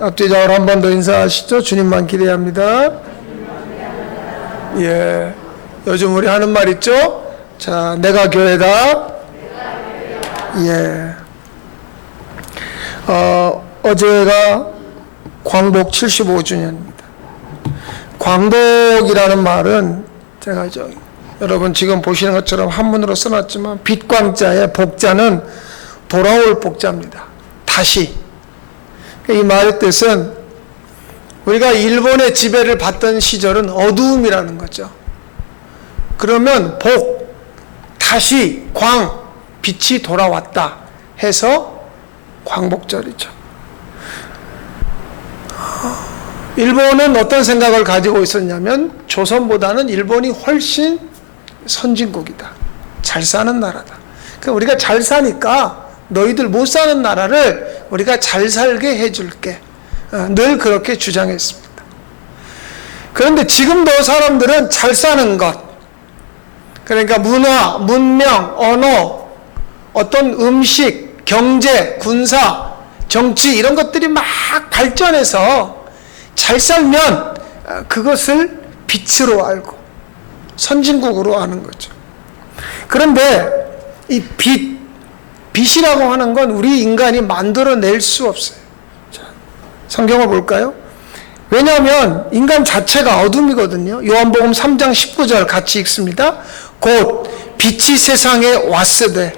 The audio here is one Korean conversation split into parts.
앞뒤적으로 한 번 더 인사하시죠. 주님만 기대합니다. 예, 요즘 우리 하는 말 있죠? 자, 내가 교회다. 예. 어제가 광복 75주년입니다. 광복이라는 말은 제가 여러분 지금 보시는 것처럼 한문으로 써놨지만 빛광자의 복자는 돌아올 복자입니다. 다시. 이 말의 뜻은 우리가 일본의 지배를 받던 시절은 어두움이라는 거죠. 그러면 복, 다시 광, 빛이 돌아왔다 해서 광복절이죠. 일본은 어떤 생각을 가지고 있었냐면 조선보다는 일본이 훨씬 선진국이다. 잘 사는 나라다. 그러니까 우리가 잘 사니까 너희들 못 사는 나라를 우리가 잘 살게 해줄게. 늘 그렇게 주장했습니다. 그런데 지금도 사람들은 잘 사는 것, 그러니까 문화, 문명, 언어, 어떤 음식, 경제, 군사, 정치 이런 것들이 막 발전해서 잘 살면 그것을 빛으로 알고 선진국으로 아는 거죠. 그런데 이 빛이라고 하는 건 우리 인간이 만들어낼 수 없어요. 자, 성경을 볼까요? 왜냐하면 인간 자체가 어둠이거든요. 요한복음 3장 19절 같이 읽습니다. 곧 빛이 세상에 왔으되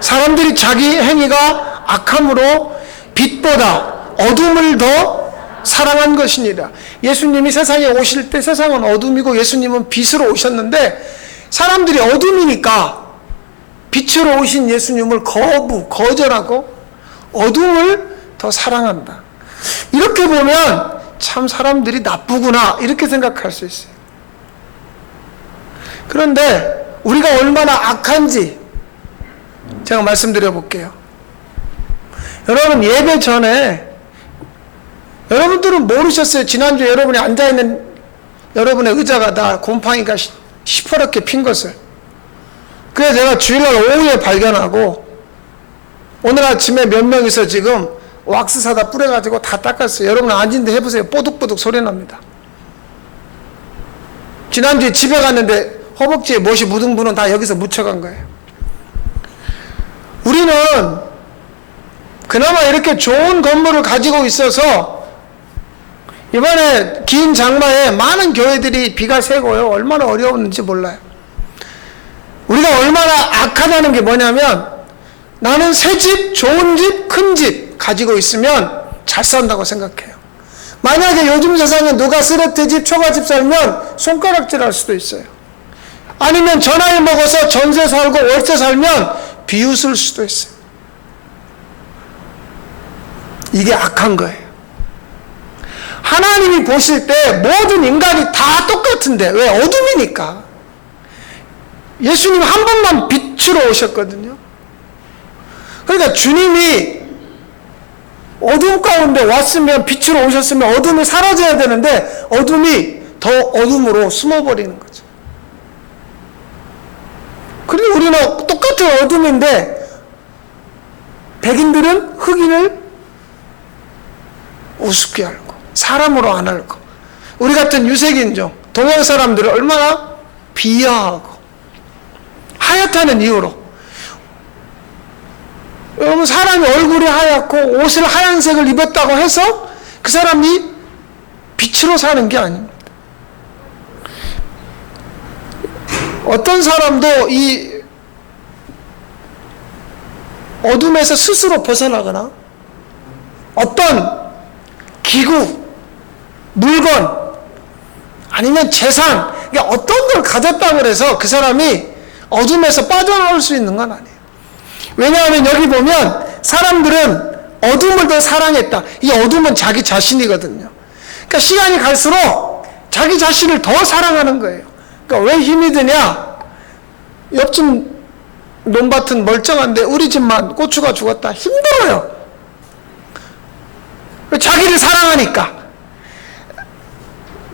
사람들이 자기 행위가 악함으로 빛보다 어둠을 더 사랑한 것이니라. 예수님이 세상에 오실 때 세상은 어둠이고 예수님은 빛으로 오셨는데 사람들이 어둠이니까 빛으로 오신 예수님을 거절하고 어둠을 더 사랑한다. 이렇게 보면 참 사람들이 나쁘구나 이렇게 생각할 수 있어요. 그런데 우리가 얼마나 악한지 제가 말씀드려 볼게요. 여러분 예배 전에 여러분들은 모르셨어요. 지난주에 여러분이 앉아있는 여러분의 의자가 다 곰팡이가 시퍼렇게 핀 것을. 그래서 제가 주일날 오후에 발견하고 오늘 아침에 몇 명이서 지금 왁스 사다 뿌려가지고 다 닦았어요. 여러분 앉은데 해보세요. 뽀득뽀득 소리 납니다. 지난주에 집에 갔는데 허벅지에 못이 묻은 분은 다 여기서 묻혀간 거예요. 우리는 그나마 이렇게 좋은 건물을 가지고 있어서 이번에 긴 장마에 많은 교회들이 비가 새고요. 얼마나 어려웠는지 몰라요. 우리가 얼마나 악하다는 게 뭐냐면 나는 새 집, 좋은 집, 큰 집 가지고 있으면 잘 산다고 생각해요. 만약에 요즘 세상에 누가 쓰레기집, 초가집 살면 손가락질 할 수도 있어요. 아니면 전화를 먹어서 전세 살고 월세 살면 비웃을 수도 있어요. 이게 악한 거예요. 하나님이 보실 때 모든 인간이 다 똑같은데 왜? 어둠이니까. 예수님 한 번만 빛으로 오셨거든요. 그러니까 주님이 어둠 가운데 왔으면 빛으로 오셨으면 어둠이 사라져야 되는데 어둠이 더 어둠으로 숨어버리는 거죠. 그리고 우리는 똑같은 어둠인데 백인들은 흑인을 우습게 알고 사람으로 안 알고 우리 같은 유색인종 동양 사람들을 얼마나 비하하고 하얗다는 이유로. 여러분 사람이 얼굴이 하얗고 옷을 하얀색을 입었다고 해서 그 사람이 빛으로 사는 게 아닙니다. 어떤 사람도 이 어둠에서 스스로 벗어나거나 어떤 기구, 물건 아니면 재산 어떤 걸 가졌다고 해서 그 사람이 어둠에서 빠져나올 수 있는 건 아니에요. 왜냐하면 여기 보면 사람들은 어둠을 더 사랑했다. 이 어둠은 자기 자신이거든요. 그러니까 시간이 갈수록 자기 자신을 더 사랑하는 거예요. 그러니까 왜 힘이 드냐? 옆집 논밭은 멀쩡한데 우리 집만 고추가 죽었다. 힘들어요. 자기를 사랑하니까.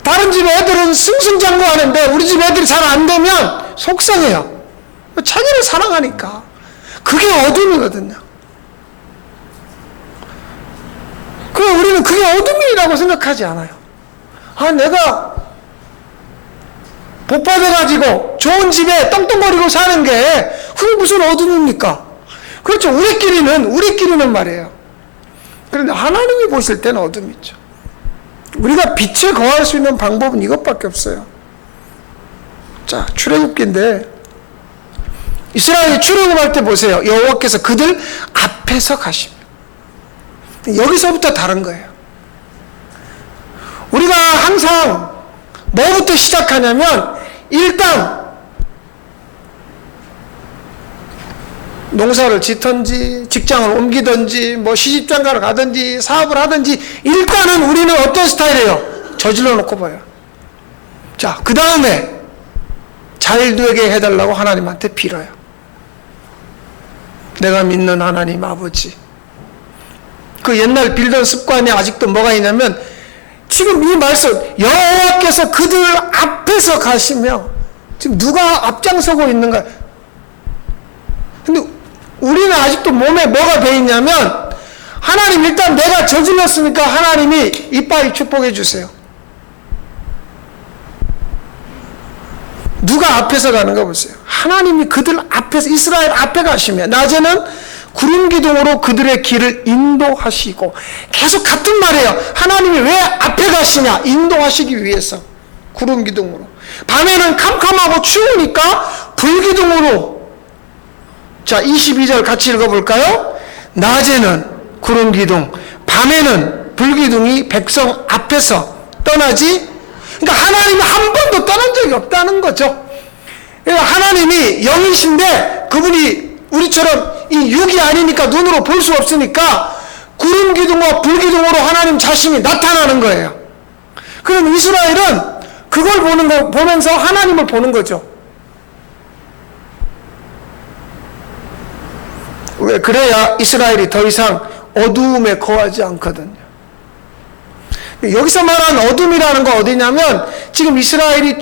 다른 집 애들은 승승장구하는데 우리 집 애들이 잘 안 되면 속상해요. 자기를 사랑하니까. 그게 어둠이거든요. 그럼 우리는 그게 어둠이라고 생각하지 않아요. 아, 내가 복 받아가지고 좋은 집에 떵떵거리고 사는 게 그게 무슨 어둠입니까? 그렇죠. 우리끼리는 말이에요. 그런데 하나님이 보실 때는 어둠이죠. 우리가 빛에 거할 수 있는 방법은 이것밖에 없어요. 자, 출애굽기인데 이스라엘이 출애굽할 때 보세요. 여호와께서 그들 앞에서 가시며, 여기서부터 다른 거예요. 우리가 항상 뭐부터 시작하냐면 일단 농사를 짓든지 직장을 옮기든지 뭐 시집장가를 가든지 사업을 하든지 일단은 우리는 어떤 스타일이에요? 저질러 놓고 봐요. 자, 그 다음에 잘 되게 해달라고 하나님한테 빌어요. 내가 믿는 하나님 아버지. 그 옛날 빌던 습관이 아직도 뭐가 있냐면 지금 이 말씀, 여호와께서 그들 앞에서 가시며, 지금 누가 앞장서고 있는가? 근데 우리는 아직도 몸에 뭐가 배 있냐면 하나님, 일단 내가 저질렀으니까 하나님이 이빠이 축복해 주세요. 누가 앞에서 가는가 보세요. 하나님이 그들 앞에서, 이스라엘 앞에 가시며 낮에는 구름 기둥으로 그들의 길을 인도하시고, 계속 같은 말이에요. 하나님이 왜 앞에 가시냐? 인도하시기 위해서 구름 기둥으로. 밤에는 캄캄하고 추우니까 불 기둥으로. 자, 22절 같이 읽어볼까요? 낮에는 구름 기둥, 밤에는 불 기둥이 백성 앞에서 떠나지. 그러니까 하나님이 한 번도 떠난 적이 없다는 거죠. 그러니까 하나님이 영이신데 그분이 우리처럼 이 육이 아니니까 눈으로 볼 수 없으니까 구름 기둥과 불 기둥으로 하나님 자신이 나타나는 거예요. 그럼 이스라엘은 그걸 보면서 하나님을 보는 거죠. 왜? 그래야 이스라엘이 더 이상 어두움에 거하지 않거든요. 여기서 말하는 어둠이라는 건 어디냐면 지금 이스라엘이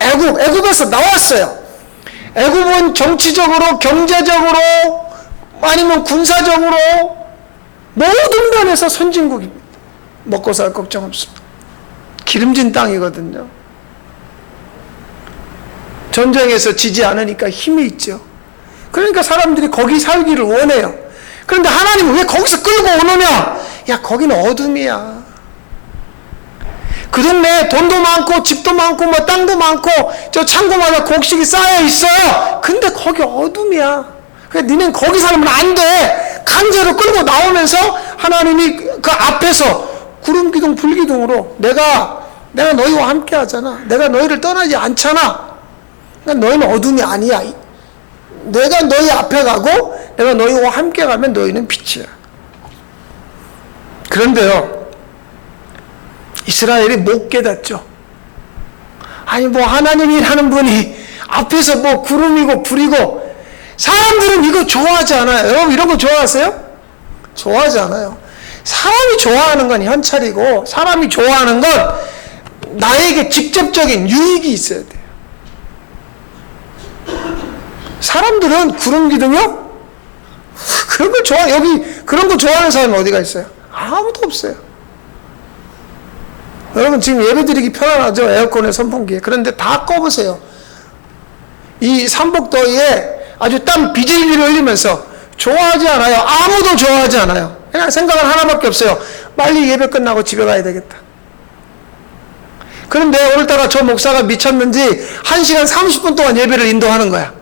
애굽에서 나왔어요. 애굽은 정치적으로, 경제적으로, 아니면 군사적으로 모든 면에서 선진국입니다. 먹고 살 걱정 없습니다. 기름진 땅이거든요. 전쟁에서 지지 않으니까 힘이 있죠. 그러니까 사람들이 거기 살기를 원해요. 그런데 하나님은 왜 거기서 끌고 오느냐? 야, 거기는 어둠이야. 그 동네에 돈도 많고 집도 많고 뭐 땅도 많고 저 창고마다 곡식이 쌓여 있어. 근데 거기 어둠이야. 그러니까 니는 거기 살면 안 돼. 강제로 끌고 나오면서 하나님이 그 앞에서 구름 기둥 불 기둥으로 내가 너희와 함께 하잖아. 내가 너희를 떠나지 않잖아. 그러니까 너희는 어둠이 아니야. 내가 너희 앞에 가고 내가 너희와 함께 가면 너희는 빛이야. 그런데요, 이스라엘이 못 깨닫죠. 아니 뭐 하나님이라는 분이 앞에서 뭐 구름이고 불이고, 사람들은 이거 좋아하지 않아요. 여러분 이런 거 좋아하세요? 좋아하지 않아요. 사람이 좋아하는 건 현찰이고, 사람이 좋아하는 건 나에게 직접적인 유익이 있어야 돼요. 사람들은 구름 기둥이요? 그런 걸 여기 그런 거 좋아하는 사람이 어디가 있어요? 아무도 없어요. 여러분 지금 예배드리기 편안하죠? 에어컨에, 선풍기에. 그런데 다 꺼보세요. 이 삼복더위에 아주 땀 비질비질 흘리면서 좋아하지 않아요. 아무도 좋아하지 않아요. 그냥 생각은 하나밖에 없어요. 빨리 예배 끝나고 집에 가야 되겠다. 그런데 오늘따라 저 목사가 미쳤는지 1시간 30분 동안 예배를 인도하는 거야.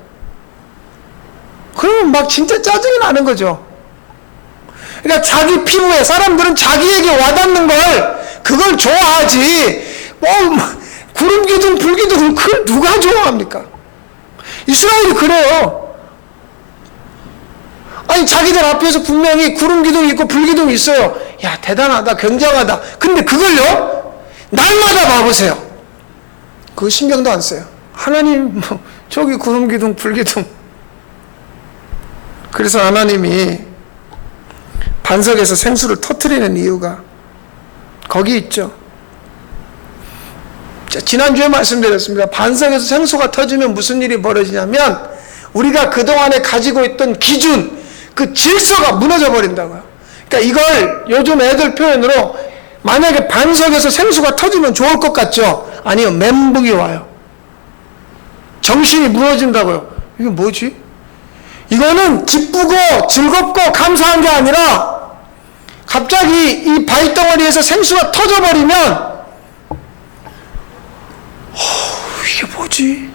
그러면 막 진짜 짜증이 나는 거죠. 그러니까 자기 피부에, 사람들은 자기에게 와닿는 그걸 좋아하지. 뭐 구름 기둥, 불 기둥, 그걸 누가 좋아합니까? 이스라엘이 그래요. 아니 자기들 앞에서 분명히 구름 기둥이 있고 불 기둥이 있어요. 야, 대단하다, 굉장하다. 근데 그걸요, 날마다 봐보세요. 그거 신경도 안 써요. 하나님, 저기 구름 기둥, 불 기둥. 그래서 하나님이 반석에서 생수를 터뜨리는 이유가 거기 있죠. 자, 지난주에 말씀드렸습니다. 반석에서 생수가 터지면 무슨 일이 벌어지냐면 우리가 그동안에 가지고 있던 기준, 그 질서가 무너져 버린다고요. 그러니까 이걸 요즘 애들 표현으로 만약에 반석에서 생수가 터지면 좋을 것 같죠? 아니요, 멘붕이 와요. 정신이 무너진다고요. 이게 뭐지? 이거는 기쁘고 즐겁고 감사한 게 아니라 갑자기 이 바위덩어리에서 생수가 터져버리면 이게 뭐지?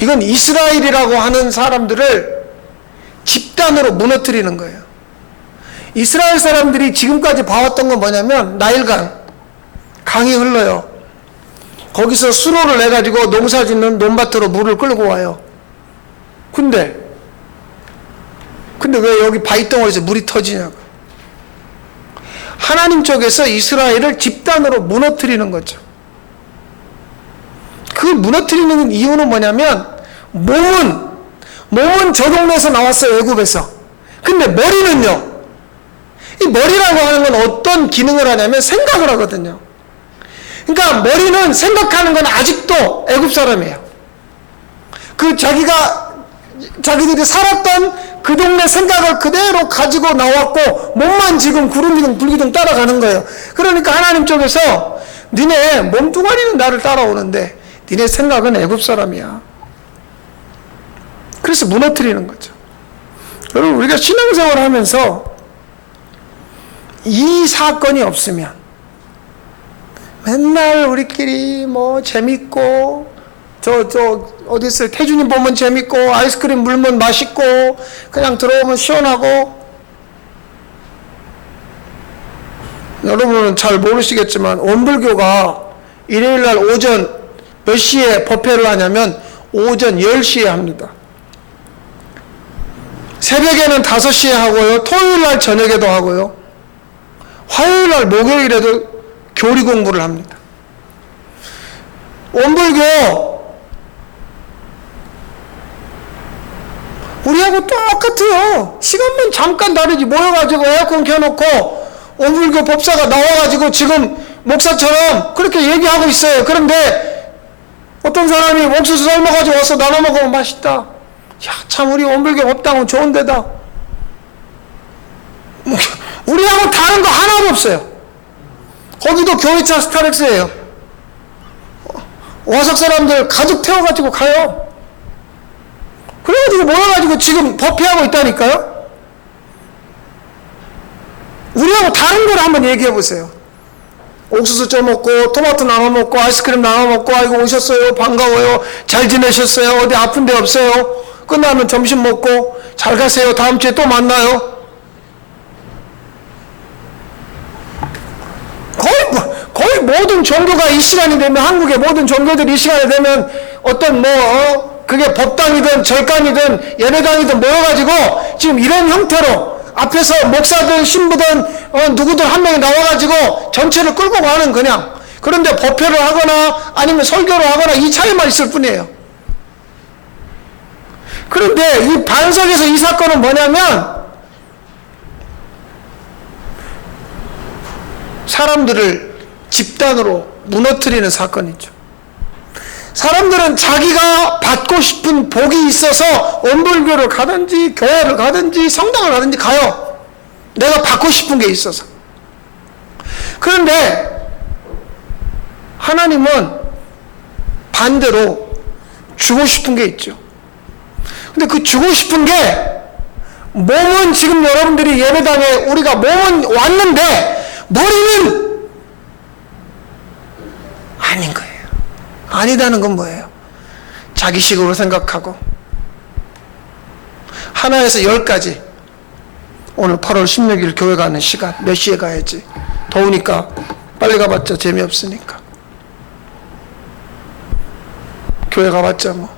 이건 이스라엘이라고 하는 사람들을 집단으로 무너뜨리는 거예요. 이스라엘 사람들이 지금까지 봐왔던 건 뭐냐면 나일강, 강이 흘러요. 거기서 수로를 내가지고 농사 짓는 논밭으로 물을 끌고 와요. 근데 왜 여기 바위덩어리에서 물이 터지냐고. 하나님 쪽에서 이스라엘을 집단으로 무너뜨리는 거죠. 그 무너뜨리는 이유는 뭐냐면 몸은 저 동네에서 나왔어요. 애굽에서. 근데 머리는요. 이 머리라고 하는 건 어떤 기능을 하냐면 생각을 하거든요. 그러니까 머리는 생각하는 건 아직도 애굽 사람이에요. 자기들이 살았던 그 동네 생각을 그대로 가지고 나왔고 몸만 지금 구름기둥 불기둥 따라가는 거예요. 그러니까 하나님 쪽에서 니네 몸뚱아리는 나를 따라오는데 니네 생각은 애굽 사람이야. 그래서 무너뜨리는 거죠. 여러분, 우리가 신앙생활을 하면서 이 사건이 없으면 맨날 우리끼리 뭐 재밌고 어디 있어요? 태준이 보면 재밌고 아이스크림 물면 맛있고 그냥 들어오면 시원하고. 여러분은 잘 모르시겠지만 원불교가 일요일날 오전 몇 시에 법회를 하냐면 오전 10시에 합니다. 새벽에는 5시에 하고요. 토요일날 저녁에도 하고요. 화요일날 목요일에도 교리 공부를 합니다. 원불교 우리하고 똑같아요. 시간만 잠깐 다르지. 모여가지고 에어컨 켜놓고 원불교 법사가 나와가지고 지금 목사처럼 그렇게 얘기하고 있어요. 그런데 어떤 사람이 옥수수 삶아가지고 와서 나눠 먹으면 맛있다. 야, 참 우리 원불교 법당은 좋은 데다. 우리하고 다른 거 하나도 없어요. 거기도 교회차 스타렉스예요. 와석 사람들 가족 태워가지고 가요. 그래가지고 모여가지고 지금 법회하고 있다니까요. 우리하고 다른 걸 한번 얘기해 보세요. 옥수수 쪄 먹고 토마토 나눠 먹고 아이스크림 나눠 먹고 아이고 오셨어요 반가워요 잘 지내셨어요 어디 아픈 데 없어요 끝나면 점심 먹고 잘 가세요 다음 주에 또 만나요. 거의 모든 종교가 이 시간이 되면 한국의 모든 종교들이 이 시간이 되면 어떤 그게 법당이든 절간이든 예배당이든 모여가지고 지금 이런 형태로 앞에서 목사든 신부든 누구든 한 명이 나와가지고 전체를 끌고 가는 그냥. 그런데 법회를 하거나 아니면 설교를 하거나 이 차이만 있을 뿐이에요. 그런데 이 반석에서 이 사건은 뭐냐면 사람들을 집단으로 무너뜨리는 사건이죠. 사람들은 자기가 받고 싶은 복이 있어서 원불교를 가든지 교회를 가든지 성당을 가든지 가요. 내가 받고 싶은 게 있어서. 그런데 하나님은 반대로 주고 싶은 게 있죠. 근데 그 주고 싶은 게 몸은 지금 여러분들이 예배당에 우리가 몸은 왔는데 머리는 아닌 거예요. 아니다는 건 뭐예요? 자기식으로 생각하고 하나에서 10까지 오늘 8월 16일 교회 가는 시간 몇 시에 가야지 더우니까 빨리 가봤자 재미없으니까 교회 가봤자 뭐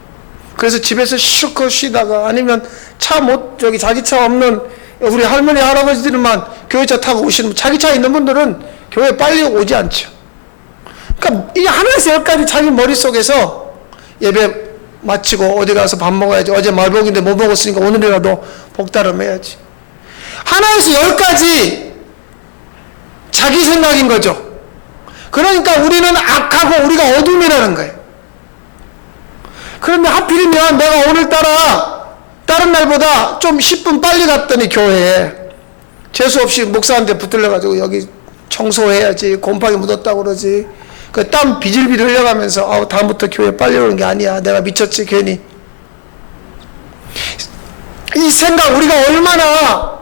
그래서 집에서 실컷 쉬다가 아니면 자기 차 없는 우리 할머니 할아버지들만 교회차 타고 오시는 자기 차 있는 분들은 교회 빨리 오지 않죠. 그러니까 이 하나에서 10까지 자기 머릿속에서 예배 마치고 어디 가서 밥 먹어야지. 어제 말복인데 못 먹었으니까 오늘이라도 복다름 해야지. 하나에서 10까지 자기 생각인 거죠. 그러니까 우리는 악하고 우리가 어둠이라는 거예요. 그런데 하필이면 내가 오늘따라 다른 날보다 좀 10분 빨리 갔더니 교회에 재수없이 목사한테 붙들려가지고 여기 청소해야지, 곰팡이 묻었다고 그러지. 그 땀 비질비질 흘려가면서 다음부터 교회 빨리 오는 게 아니야, 내가 미쳤지 괜히. 이 생각, 우리가 얼마나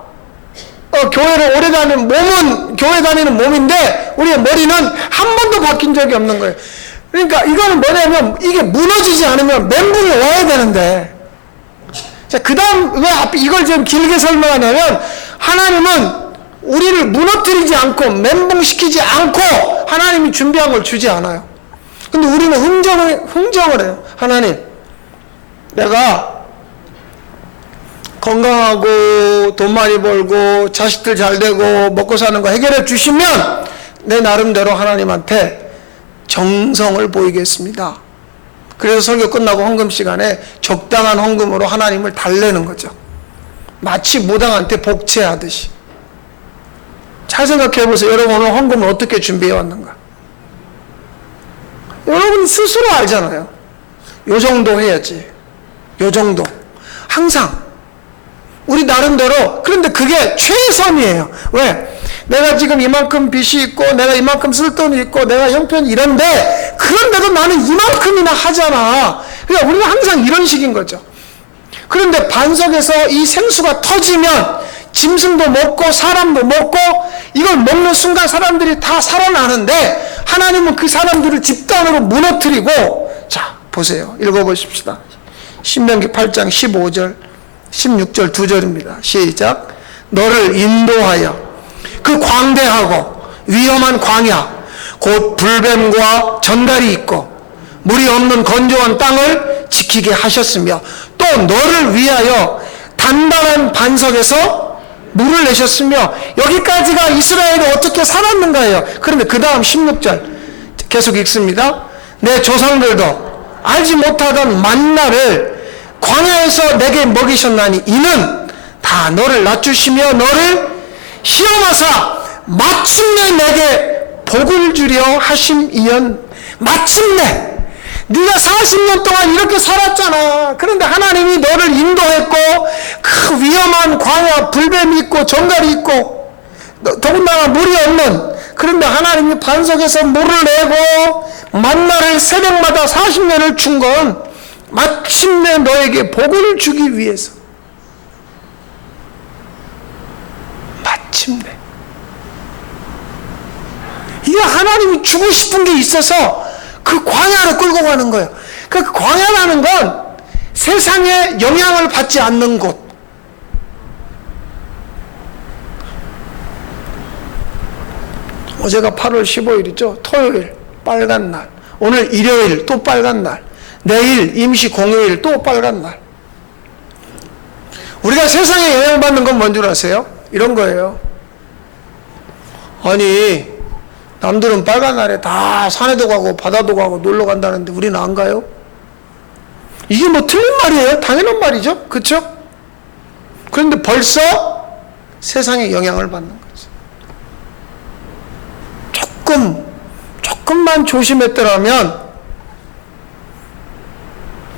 교회를 오래 다니는 몸은 교회 다니는 몸인데 우리의 머리는 한 번도 바뀐 적이 없는 거예요. 그러니까 이거는 뭐냐면, 이게 무너지지 않으면 멘붕이 와야 되는데, 자, 그 다음 왜 앞에 이걸 좀 길게 설명하냐면, 하나님은 우리를 무너뜨리지 않고 멘붕시키지 않고 하나님이 준비한 걸 주지 않아요. 근데 우리는 흥정을 해요. 하나님, 내가 건강하고 돈 많이 벌고 자식들 잘 되고 먹고 사는 거 해결해 주시면 내 나름대로 하나님한테 정성을 보이겠습니다. 그래서 설교 끝나고 헌금 시간에 적당한 헌금으로 하나님을 달래는 거죠. 마치 무당한테 복채하듯이. 잘 생각해 보세요. 여러분 오늘 헌금을 어떻게 준비해 왔는가? 여러분 스스로 알잖아요. 요 정도 해야지. 요 정도. 항상 우리 나름대로. 그런데 그게 최선이에요. 왜? 내가 지금 이만큼 빚이 있고 내가 이만큼 쓸 돈이 있고 내가 형편이 이런데, 그런데도 나는 이만큼이나 하잖아. 그러니까 우리가 항상 이런 식인 거죠. 그런데 반석에서 이 생수가 터지면 짐승도 먹고 사람도 먹고, 이걸 먹는 순간 사람들이 다 살아나는데 하나님은 그 사람들을 집단으로 무너뜨리고. 자, 보세요. 읽어보십시다. 신명기 8장 15절 16절 2절입니다. 시작. 너를 인도하여 그 광대하고 위험한 광야, 곧 불뱀과 전갈이 있고 물이 없는 건조한 땅을 지키게 하셨으며, 또 너를 위하여 단단한 반석에서 물을 내셨으며. 여기까지가 이스라엘이 어떻게 살았는가예요. 그런데 그 다음 16절 계속 읽습니다. 내 조상들도 알지 못하던 만나를 광야에서 내게 먹이셨나니 이는 다 너를 낮추시며 너를 시험하사 마침내 내게 복을 주려 하심이연. 마침내 네가 40년 동안 이렇게 살았잖아. 그런데 하나님이 너를 인도했고, 그 위험한 광야, 불뱀이 있고 정갈이 있고 더군다나 물이 없는, 그런데 하나님이 반석에서 물을 내고 만나를 새벽마다 40년을 준 건 마침내 너에게 복을 주기 위해서. 마침내. 이게 하나님이 주고 싶은 게 있어서 그 광야를 끌고 가는 거예요. 그 광야라는 건 세상에 영향을 받지 않는 곳. 어제가 8월 15일이죠. 토요일 빨간 날. 오늘 일요일 또 빨간 날. 내일 임시 공휴일 또 빨간 날. 우리가 세상에 영향을 받는 건 뭔 줄 아세요? 이런 거예요. 아니, 남들은 빨간 날에 다 산에도 가고 바다도 가고 놀러 간다는데 우리는 안 가요? 이게 뭐 틀린 말이에요? 당연한 말이죠. 그렇죠? 그런데 벌써 세상에 영향을 받는 거죠. 조금만 조심했더라면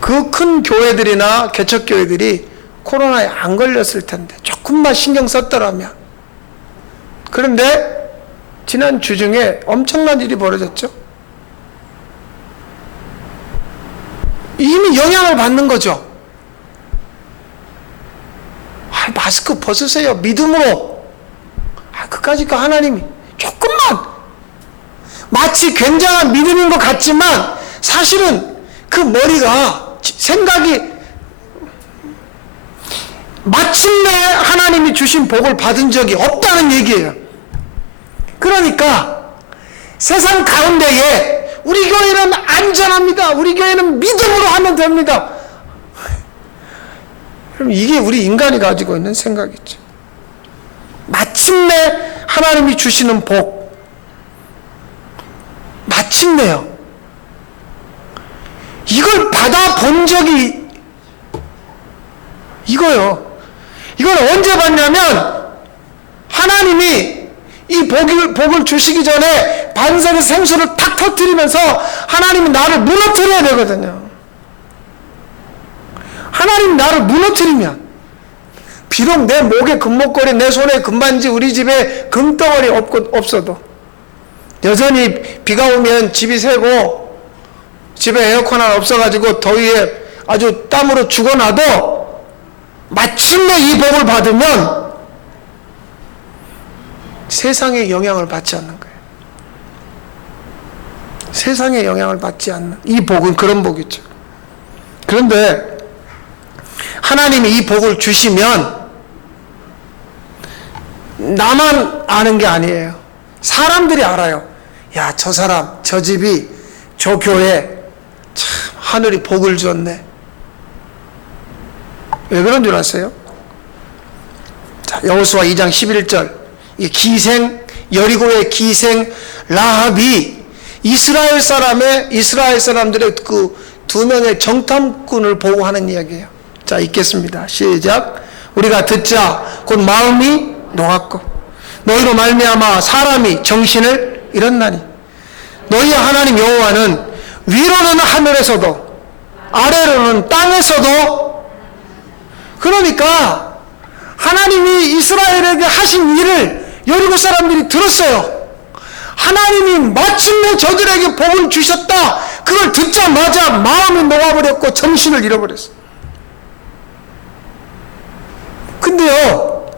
그 큰 교회들이나 개척교회들이 코로나에 안 걸렸을 텐데, 조금만 신경 썼더라면. 그런데 지난 주 중에 엄청난 일이 벌어졌죠. 이미 영향을 받는 거죠. 마스크 벗으세요. 믿음으로. 그까짓 거 하나님이 조금만, 마치 굉장한 믿음인 것 같지만 사실은 그 머리가, 생각이, 마침내 하나님이 주신 복을 받은 적이 없다는 얘기예요. 그러니까 세상 가운데에 우리 교회는 안전합니다. 우리 교회는 믿음으로 하면 됩니다. 그럼 이게 우리 인간이 가지고 있는 생각이죠. 마침내 하나님이 주시는 복. 마침내요. 이걸 받아본 적이 이거요. 이걸 언제 받냐면, 하나님이 이 복을 주시기 전에 반석의 생수를 탁 터뜨리면서 하나님이 나를 무너뜨려야 되거든요. 하나님이 나를 무너뜨리면, 비록 내 목에 금목걸이, 내 손에 금반지, 우리 집에 금덩어리 없어도 여전히 비가 오면 집이 새고 집에 에어컨 하나 없어가지고 더위에 아주 땀으로 죽어나도 마침내 이 복을 받으면 세상의 영향을 받지 않는 거예요. 세상의 영향을 받지 않는 이 복은 그런 복이죠. 그런데 하나님이 이 복을 주시면 나만 아는 게 아니에요. 사람들이 알아요. 야, 저 사람, 저 집이, 저 교회 참 하늘이 복을 줬네. 왜 그런 줄 아세요? 자, 여호수아 2장 11절. 이 기생, 여리고의 기생 라합이 이스라엘 사람들의 그 두 명의 정탐꾼을 보고 하는 이야기예요. 자, 읽겠습니다. 시작. 우리가 듣자 곧 마음이 녹았고 너희로 말미암아 사람이 정신을 잃었나니 너희의 하나님 여호와는 위로는 하늘에서도 아래로는 땅에서도. 그러니까 하나님이 이스라엘에게 하신 일을 여리고 사람들이 들었어요. 하나님이 마침내 저들에게 복을 주셨다. 그걸 듣자마자 마음이 녹아버렸고 정신을 잃어버렸어요. 근데요,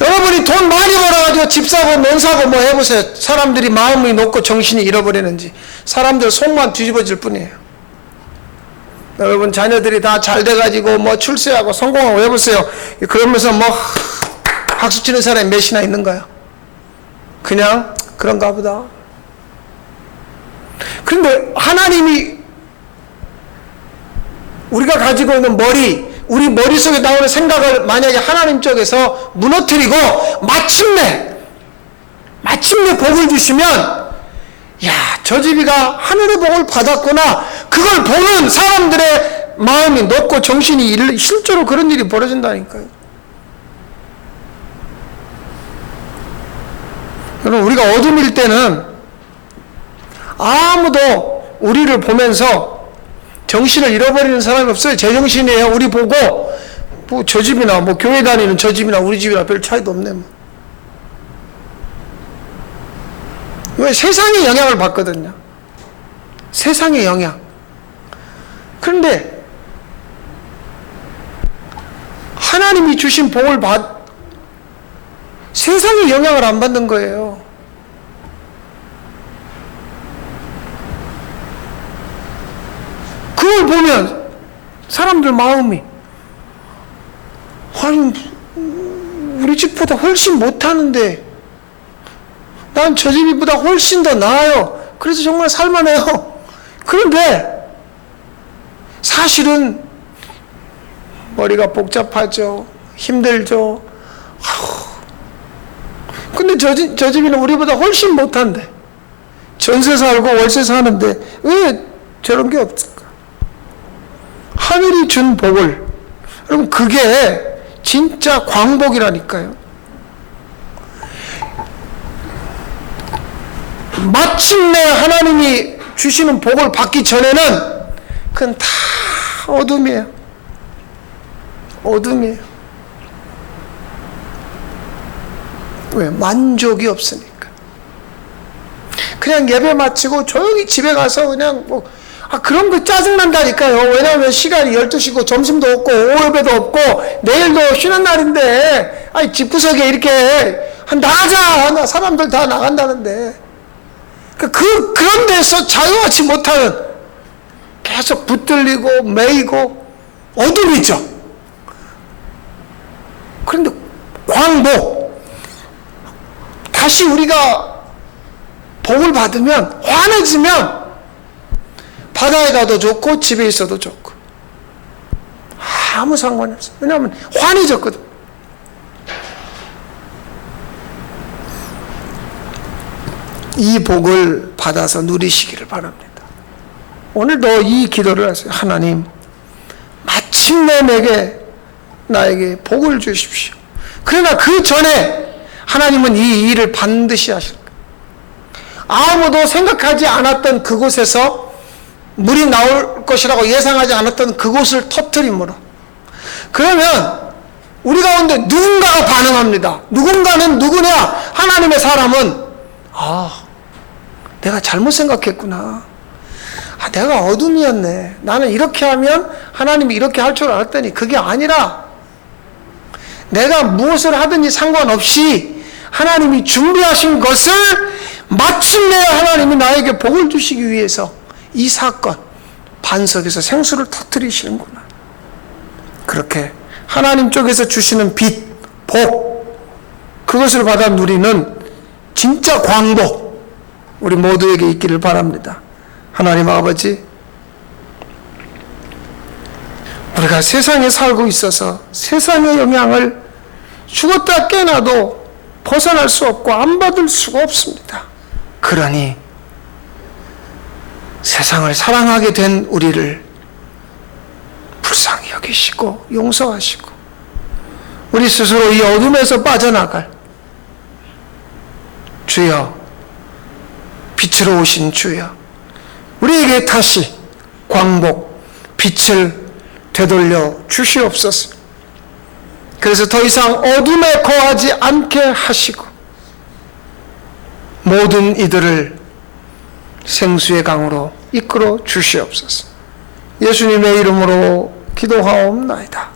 여러분이 돈 많이 벌어가지고 집 사고 논 사고 뭐 해보세요. 사람들이 마음이 녹고 정신이 잃어버리는지. 사람들 속만 뒤집어질 뿐이에요. 여러분 자녀들이 다 잘 돼가지고 뭐 출세하고 성공하고 해보세요. 그러면서 뭐 박수 치는 사람이 몇이나 있는가요? 그냥 그런가 보다. 그런데 하나님이 우리가 가지고 있는 우리 머릿속에 나오는 생각을 만약에 하나님 쪽에서 무너뜨리고 마침내 복을 주시면, 야, 저 집이가 하늘의 복을 받았구나. 그걸 보는 사람들의 마음이 높고 정신이 실제로 그런 일이 벌어진다니까요. 여러분, 우리가 어둠일 때는 아무도 우리를 보면서 정신을 잃어버리는 사람이 없어요. 제정신이에요. 우리 보고 뭐 저 집이나 뭐 교회 다니는 저 집이나 우리 집이나 별 차이도 없네 뭐. 왜? 세상의 영향을 받거든요. 세상의 영향. 그런데 하나님이 주신 복을 세상의 영향을 안 받는 거예요. 그걸 보면 사람들 마음이, 아니 우리 집보다 훨씬 못하는데 난 저 집보다 훨씬 더 나아요. 그래서 정말 살만해요. 그런데 사실은 머리가 복잡하죠. 힘들죠. 근데 저 집이는 우리보다 훨씬 못한데, 전세 살고 월세 사는데 왜 저런 게 없을까? 하늘이 준 복을, 여러분 그게 진짜 광복이라니까요. 마침내 하나님이 주시는 복을 받기 전에는 그건 다 어둠이에요. 어둠이에요. 왜? 만족이 없으니까. 그냥 예배 마치고 조용히 집에 가서 그냥 뭐 그런 거 짜증난다니까요. 왜냐하면 시간이 12시고 점심도 없고 오후예배도 없고 내일도 쉬는 날인데, 아니 집구석에 이렇게 나가자, 사람들 다 나간다는데 그런 데서 자유하지 못하는, 계속 붙들리고 매이고 어둠이죠. 그런데 광복, 다시 우리가 복을 받으면, 환해지면 바다에 가도 좋고 집에 있어도 좋고 아무 상관이 없어요. 왜냐하면 환해졌거든. 이 복을 받아서 누리시기를 바랍니다. 오늘도 이 기도를 하세요. 하나님, 마침내 나에게 복을 주십시오. 그러나 그 전에 하나님은 이 일을 반드시 하실 거예요. 아무도 생각하지 않았던 그곳에서 물이 나올 것이라고 예상하지 않았던 그곳을 터뜨림으로, 그러면 우리 가운데 누군가가 반응합니다. 누군가는 누구냐? 하나님의 사람은 내가 잘못 생각했구나. 내가 어둠이었네. 나는 이렇게 하면 하나님이 이렇게 할 줄 알았더니 그게 아니라 내가 무엇을 하든지 상관없이 하나님이 준비하신 것을 마침내 하나님이 나에게 복을 주시기 위해서 이 사건 반석에서 생수를 터뜨리시는구나. 그렇게 하나님 쪽에서 주시는 빛, 복, 그것을 받아 누리는 진짜 광복 우리 모두에게 있기를 바랍니다. 하나님 아버지, 우리가 세상에 살고 있어서 세상의 영향을 죽었다 깨나도 벗어날 수 없고 안 받을 수가 없습니다. 그러니 세상을 사랑하게 된 우리를 불쌍히 여기시고 용서하시고 우리 스스로 이 어둠에서 빠져나갈 주여, 빛으로 오신 주여, 우리에게 다시 광복, 빛을 되돌려 주시옵소서. 그래서 더 이상 어둠에 거하지 않게 하시고 모든 이들을 생수의 강으로 이끌어 주시옵소서. 예수님의 이름으로 기도하옵나이다.